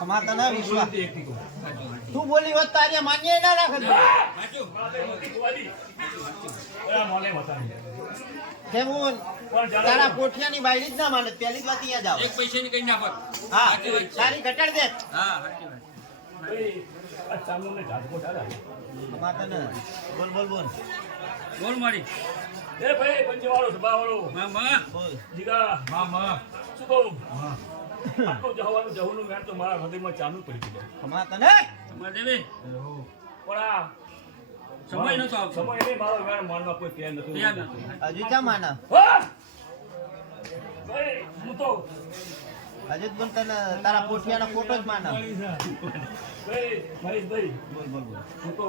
હતી ના વિશ્વાસ. તું બોલી હોત તારે માન્ય ના રાખે. કેમ હું પણ જ્યારે- તારા બાયડી જ ના માને પેલી જ વાત અહીંયા જાવ એક પૈસાની કઈ નાખો હા સાચી વાત છે. તારી ઘટાડ દે. હા માતા તને બોલ બોલ બોલ. બોલ મારી. એ ભાઈ પંચવાળો સભાવાળો. મામા. બોલ. જીગા. મામા. શું કહું? આટલું જવાનું જવાનું મેં તો મારા હૃદયમાં ચાલુ પડી ગયું. ખમા તને? તમારે પણ આ સમય નતો આવતો. સમય નહીં મારો વેણ માનવા કોઈ તૈયાર નથી. હજી ક્યાં માના? હું તો હજુ પણ તને તારા પોઠિયાનો ફોટો જ માના. ભાઈ મહેશભાઈ બોલ બોલ બોલ. હું તો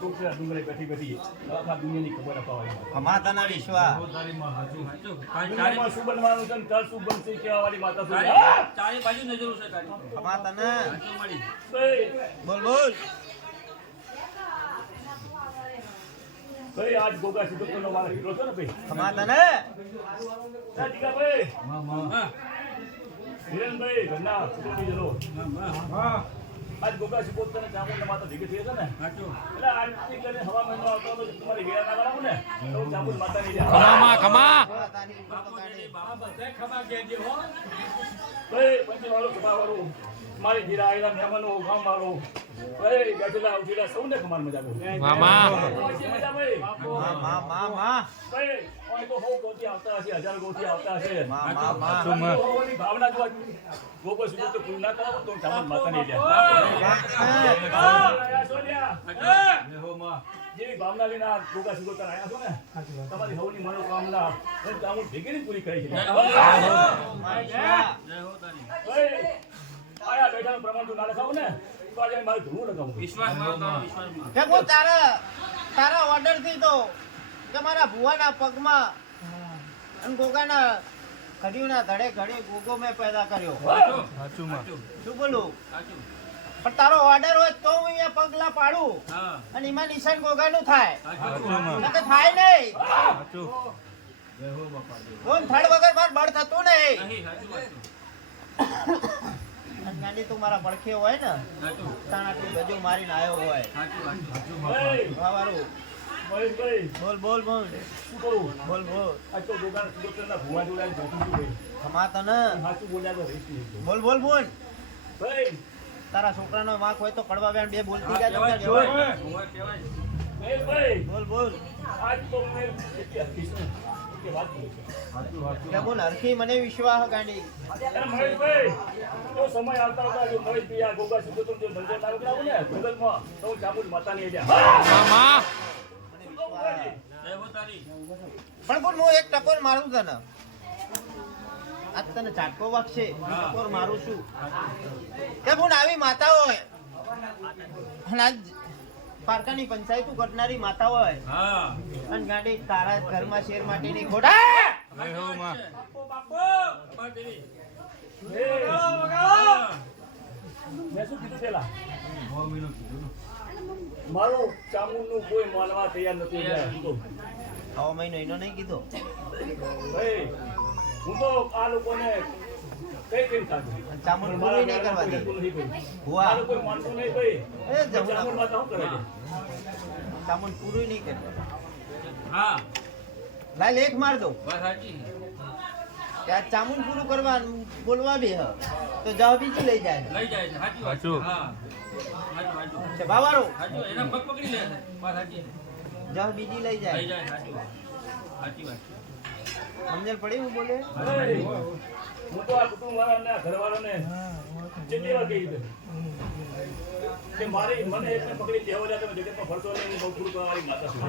કોકરા ડુંગરે બેઠી બેઠી. આખા દુનિયાની ખબર અપાવી ખમા તને વિશ્વાસ સાચું. તારી દુનિયામાં શું બનવાનું છે કાલ શું બનશે એ કહેવાવાળી માતા શું છે? તારી- હા! તારી બાજુ નજરો છે તારી. ખમા તને. સાચું મારી ભાઈ. બોલ બોલ. ભાઈ આજ ગોગા સિદ્ધપુરનો મારો હીરો છે ને ભાઈ? ખમા તને. હા હિરેનભાઈ ઘરના કુટુંબીજનો મામા આજ ગોગા સિદ્ધપુરના ચામુંડા માતા ભેગી થઈ છે ને? એટલે આજથી કરીને હવા મહિનો આવતો હતો તમારી વેળા ના કરાવું ને? તો ચામુંડ માતાની જે ખમા ખમા. તારી ફોટો કાઢી. ભાઈ પંચવાળો સભાવાળો મારી જીરા આવેલા મહેમાનો ગામ મારો ભાઈ બેઠેલા ઉઠેલા સૌને કમાન મજા બોલ મામા. મજા ભાઈ. માં માં માં માં ભાઈ અહીં તો હો ગોતી આવતા હશે હજાર ગોતી આવતા હશે. મામા મામા હોવાની ભાવના જો ગોગો સુધી તો કુલ ના કરો તો લે આયા છો લ્યા. જેવી ભાવના લઈને આ ગોગા સિગોતર આયા છો ને તમારી હવની મનોકામના હું ભેગી ને પૂરી કરી છે. જય હો તારી. ભાઈ, આયા બેઠાનું પ્રમાણ તું ના લખાવું ને તો આજે મારે ધૂળ લગાવું વિશ્વાસ મારો તારો વિશ્વાસ હું તારા તારા ઓર્ડરથી તો કે મારા ભુવાના પગમાં અને ગોગાના ઘડીના ધડે ઘડી ગોગો મેં પેદા કર્યો. સાચું સાચું. શું બોલું? સાચું. પણ તારો ઓર્ડર હોય તો હું અહીંયા પગલા પાડું અને એમાં નિશાન ગોગાનું થાય. સાચું નકર થાય નહીં. કોણ ફળ વગર માર બળ થતું નહીં. નહીં સાચું સાચું અને તું મારા પડખે હોય ને તાણાથી ગજો મારીને આવ્યો હોય. વાવારું બોલ બોલ બોલ. શું કરું? બોલ બોલ. આ તો દુકાન સિગોતરના ભુવા જોડે આજ બેઠું છું ભાઈ. ખમા તને? સાચું બોલ્યા તો બોલ બોલ બોલ. ભાઈ, તારા છોકરાનો વાંક હોય તો કડવા બેન બે બોલતી જા કહેવાય તમને કહેવાય. બોલ બોલ. આજ તો મેં બોલ હરખી મને વિશ્વાસ ગાંડી. અને સમય આવતા આવતા જો મહેશભાઈ આ ગોગા સિગોતરનો જો ધંધો ના કરાવું ને, જગતમાં તો હું. મામા પણ એક ટકોર મારું તને. આજ તને ઝાટકો વાગશે. ટકોર મારું છું. કે આવી માતા હોય. અને આજ પારકાની પંચાયત કરનારી માતા હોય. હા. અને ગાડી તારા ઘરમાં શેર માટેની ખોટા બાપો બાપો! બાપા દેવી એ, હા. મેં શું કીધું પેલા મારું ચામુંડનું કોઈ માનવા તૈયાર નથી આવો મહિનો એનો નહીં કીધો. ભાઈ, હું તો આ લોકોને કઈ કઈ નહીં કરવા કરે ચામુંડ પૂરું માર દો વાત સાચી ચામુંડ પૂરું કરવા બોલવા બી હ તો જવાબ બીજી લઈ જાય લઈ બીજી લઈ લઈ જાય વાત સમજણ પડી હું બોલે હું તો આ કુટુંબવાળાને, આ ઘરવાળાને કેટલી વાર કહી દીધું. કે મારી મને એકને પકડી દેવા જાય તમે જગતમાં ફરશો નહીં બહુ પૂરું કરવાવાળી માતા છું.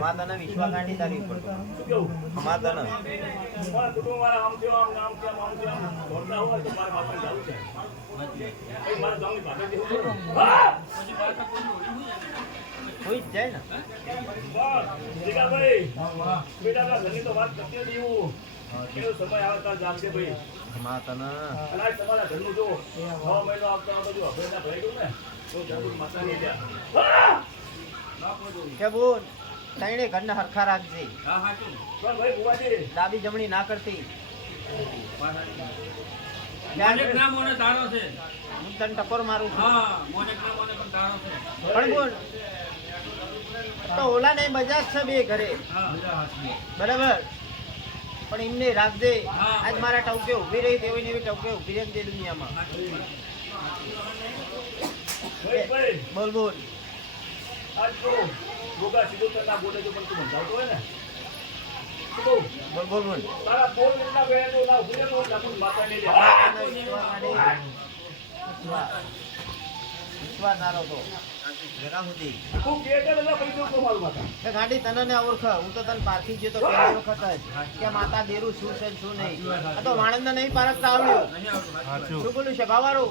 વિશ્વા ગાંડી તારી ઉપર શું કેવું? માતાના મારા કુટુંબવાળા આમ થયો, આમ, આમ થયો, આમ થયો, આમ દોડતા હોય તો મારે માતાને જાવું છે. ભાઈ, મારા ગામની! પછી પાછા કોઈ જાય ને વાહ! જીગાભાઈ, બેટાના ઘરની તો વાત કરતી હતી હું. એનો સમય આવે ત્યારે જાગશે ભાઈ. માતાના અને તમારા ઘરનું જો નવો મહિનો આવતા આવતા જો અભયના ભરાઈ ગયું ને તો જાગૃત માતાની ત્યાં. કે બોલ તઈને ઘરને હરખા રાખજે. હા સાચું પણ ભાઈ બુવાજી, ડાબી જમણી ના કરતી. મોનેક ના મોને તારો છે. હું તને ટકોર મારું છું. હા મોનેક ના મોને પણ તારો છે. પણ બોલ તો ઓલા ને મજા છે બે ઘરે. બરાબર? પણ એમને રાખજે આજ મારા ટવકે ઊભી રહી તેવી ને એવી ટવકે ઊભી રહી દે દુનિયામાં. બોલ બોલ. ગોગા સીધો તો ના બોલે તો પણ તું સમજાવતો હોય ને? બોલ બોલ બોલ. તારા બોલ એટલા ગયા તો ના ઊભી રહેતો એટલે માતા નહીં લે. વિશ્વાસ વિશ્વાસ તો સુધી માતા ગાડી તને ને ઓળખ. હું તો તને પારખી ગયો પહેલી વખત જ કે માતા દેરું શું છે શું નહીં? આ તો વાણંદ નહીં પારખતા આવડ્યું શું બોલું છે ભાવારું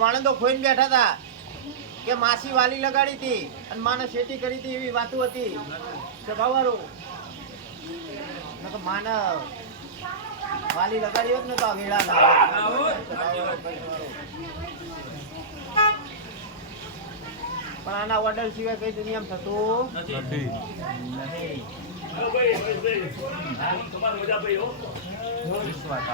વાણંદો ખોઈને બેઠા હતા કે માસી વાલી લગાડી હતી અને માને શેટી કરી હતી એવી વાતો હતી. કે ભાવારું માને વાલી લગાડી હોત ને તો આ વેળા ના આવે. ના હોત. સાચી વાત છે. પણ આના ઓર્ડર સિવાય કઈ દુનિયામાં થતું નથી. નહીં વિશ્વાસ.